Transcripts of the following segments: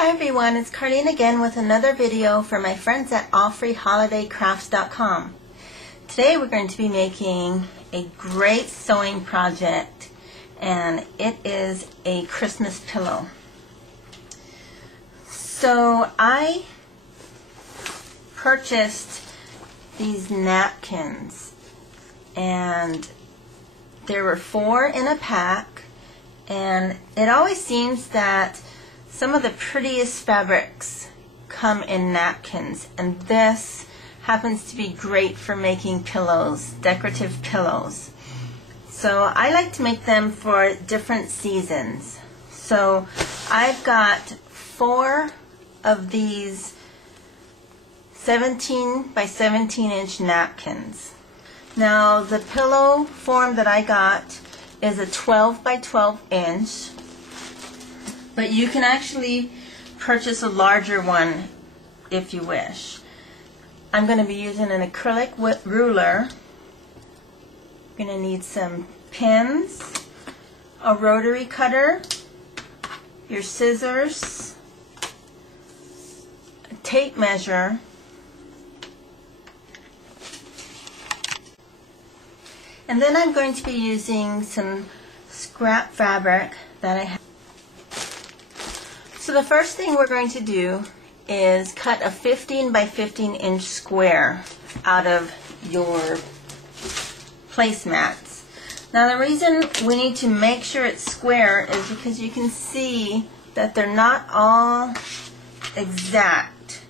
Hi everyone, it's Carlene again with another video for my friends at allfreeholidaycrafts.com. Today we're going to be making a great sewing project, and it is a Christmas pillow. So I purchased these napkins, and there were 4 in a pack, and it always seems that some of the prettiest fabrics come in napkins, and this happens to be great for making pillows, decorative pillows. So I like to make them for different seasons. So I've got 4 of these 17 by 17 inch napkins. Now the pillow form that I got is a 12 by 12 inch. But you can actually purchase a larger one if you wish. I'm going to be using an acrylic ruler. You're going to need some pins, a rotary cutter, your scissors, a tape measure, and then I'm going to be using some scrap fabric that I have. So the first thing we're going to do is cut a 15 by 15 inch square out of your placemats. Now the reason we need to make sure it's square is because you can see that they're not all exact.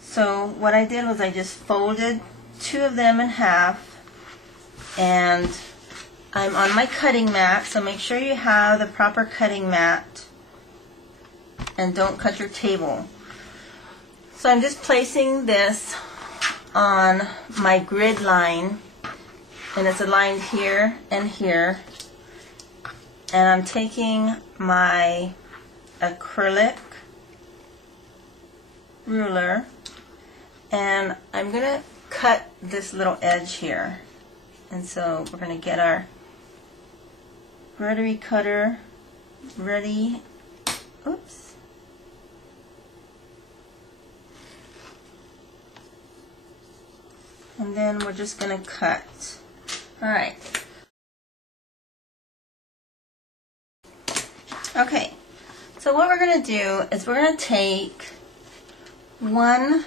So what I did was I just folded 2 of them in half, and I'm on my cutting mat, so make sure you have the proper cutting mat and don't cut your table. So I'm just placing this on my grid line, and it's aligned here and here, and I'm taking my acrylic ruler and I'm gonna cut this little edge here. And so we're gonna get our rotary cutter ready. Oops. And then we're just going to cut. Alright. Okay, so what we're going to do is we're going to take one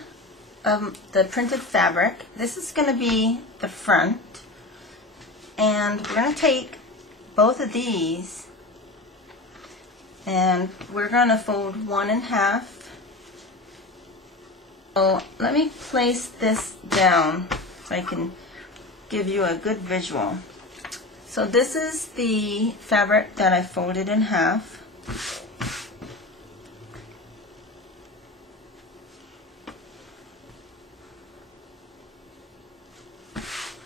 of the printed fabric. This is going to be the front. And we're going to take both of these and we're going to fold one in half. So let me place this down so I can give you a good visual. So this is the fabric that I folded in half.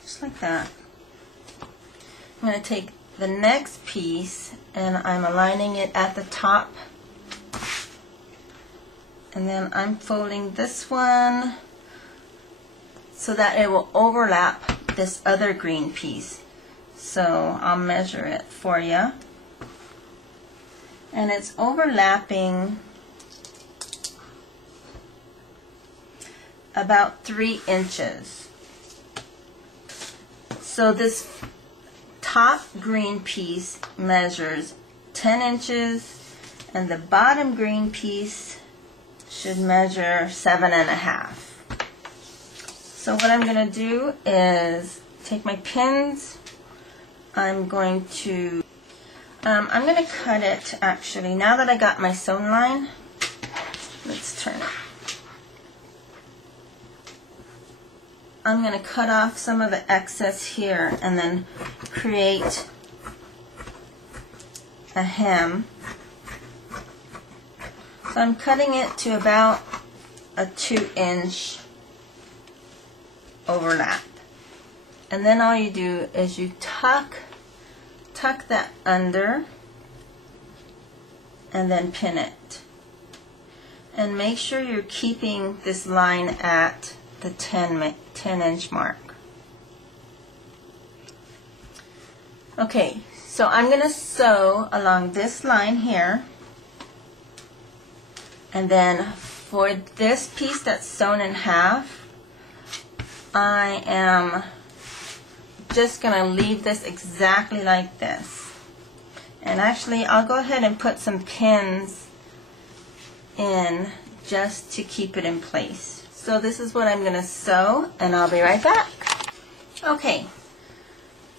Just like that. I'm going to take the next piece and I'm aligning it at the top. And then I'm folding this one so that it will overlap this other green piece. So I'll measure it for you. And it's overlapping about 3 inches. So this top green piece measures 10 inches and the bottom green piece should measure 7.5. So what I'm going to do is take my pins. I'm going to cut it actually. Now that I got my sewn line, let's turn it. I'm going to cut off some of the excess here and then create a hem. So I'm cutting it to about a 2-inch overlap. And then all you do is you tuck that under and then pin it. And make sure you're keeping this line at the 10-inch mark. Okay, so I'm going to sew along this line here. And then for this piece that's sewn in half, I am just going to leave this exactly like this. And actually, I'll go ahead and put some pins in just to keep it in place. So this is what I'm going to sew, and I'll be right back. Okay,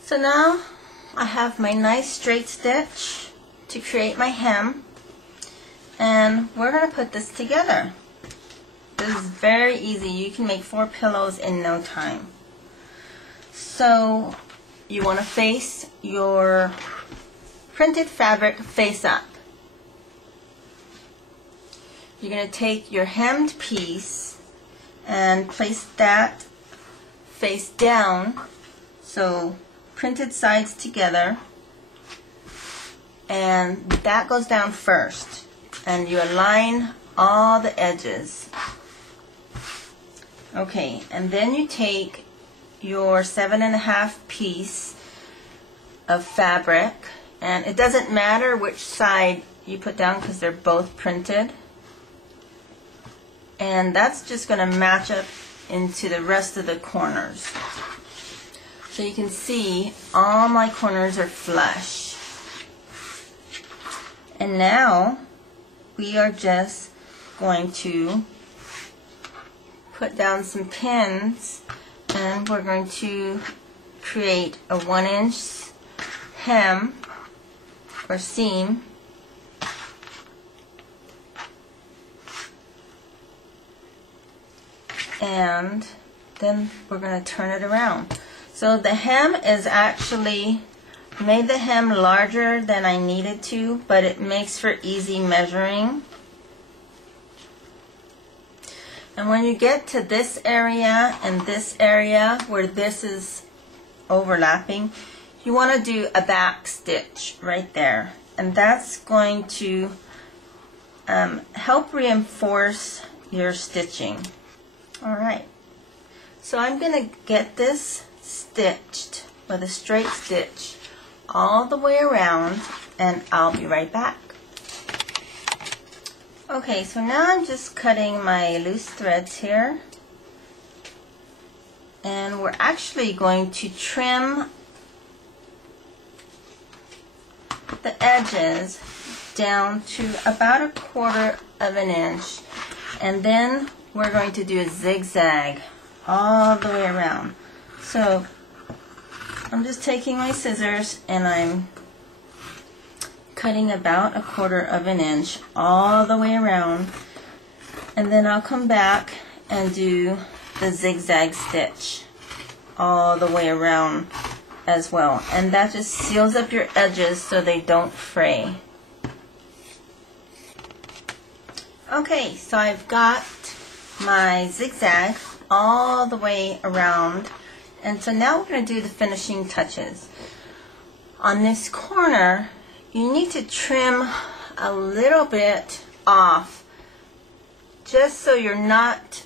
so now I have my nice straight stitch to create my hem, and we're going to put this together. This is very easy. You can make 4 pillows in no time. So you want to face your printed fabric face up. You're going to take your hemmed piece and place that face down, so printed sides together, and that goes down first, and you align all the edges. Okay, and then you take your 7.5 piece of fabric, and it doesn't matter which side you put down because they're both printed, and that's just going to match up into the rest of the corners. So you can see all my corners are flush. And now we are just going to put down some pins, and we're going to create a 1-inch hem or seam, and then we're going to turn it around. So the hem is actually made the hem larger than I needed to, but it makes for easy measuring. And when you get to this area and this area where this is overlapping, you want to do a back stitch right there, and that's going to help reinforce your stitching. Alright, so I'm going to get this stitched with a straight stitch all the way around, and I'll be right back. Okay, so now I'm just cutting my loose threads here, and we're actually going to trim the edges down to about 1/4 of an inch, and then we're going to do a zigzag all the way around. So I'm just taking my scissors and I'm cutting about 1/4 of an inch all the way around, and then I'll come back and do the zigzag stitch all the way around as well, and that just seals up your edges so they don't fray. Okay, so I've got my zigzag all the way around, and so now we're going to do the finishing touches. On this corner, you need to trim a little bit off just so you're not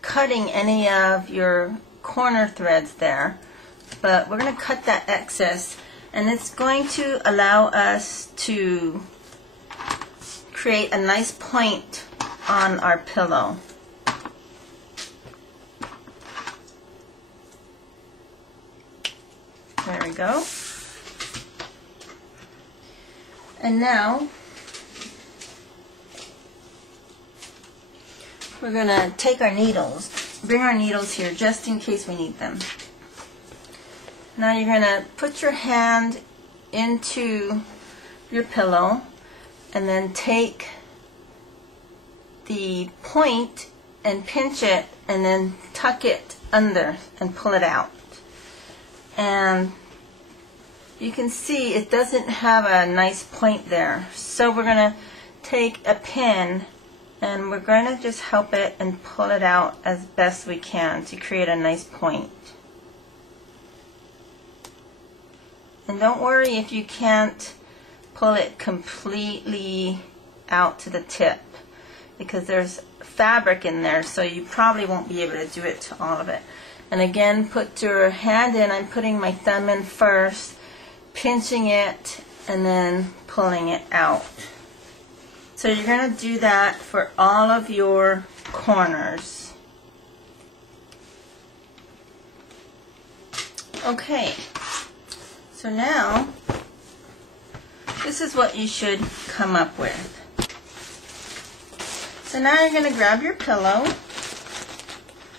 cutting any of your corner threads there, but we're going to cut that excess, and it's going to allow us to create a nice point on our pillow. There we go. And now we're going to take our needles, bring our needles here just in case we need them. Now you're going to put your hand into your pillow and then take the point and pinch it and then tuck it under and pull it out. And you can see it doesn't have a nice point there, so we're going to take a pin and we're going to just help it and pull it out as best we can to create a nice point. And don't worry if you can't pull it completely out to the tip, because there's fabric in there, so you probably won't be able to do it to all of it. And again, put your hand in. I'm putting my thumb in first, pinching it, and then pulling it out. So you're going to do that for all of your corners. Okay, so now this is what you should come up with. So now you're going to grab your pillow.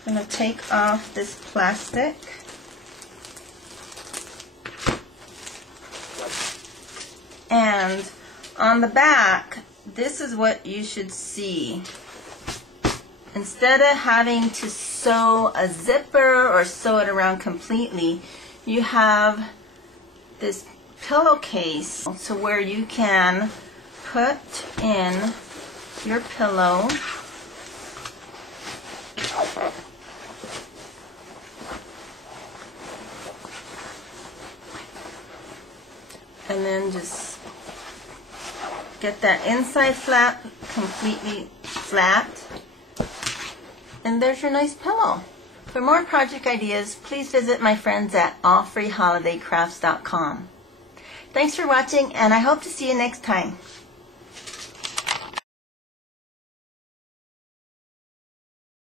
I'm going to take off this plastic. And on the back, this is what you should see. Instead of having to sew a zipper or sew it around completely, you have this pillowcase, so where you can put in your pillow. And then just get that inside flap completely flat. And there's your nice pillow. For more project ideas, please visit my friends at allfreeholidaycrafts.com. Thanks for watching, and I hope to see you next time.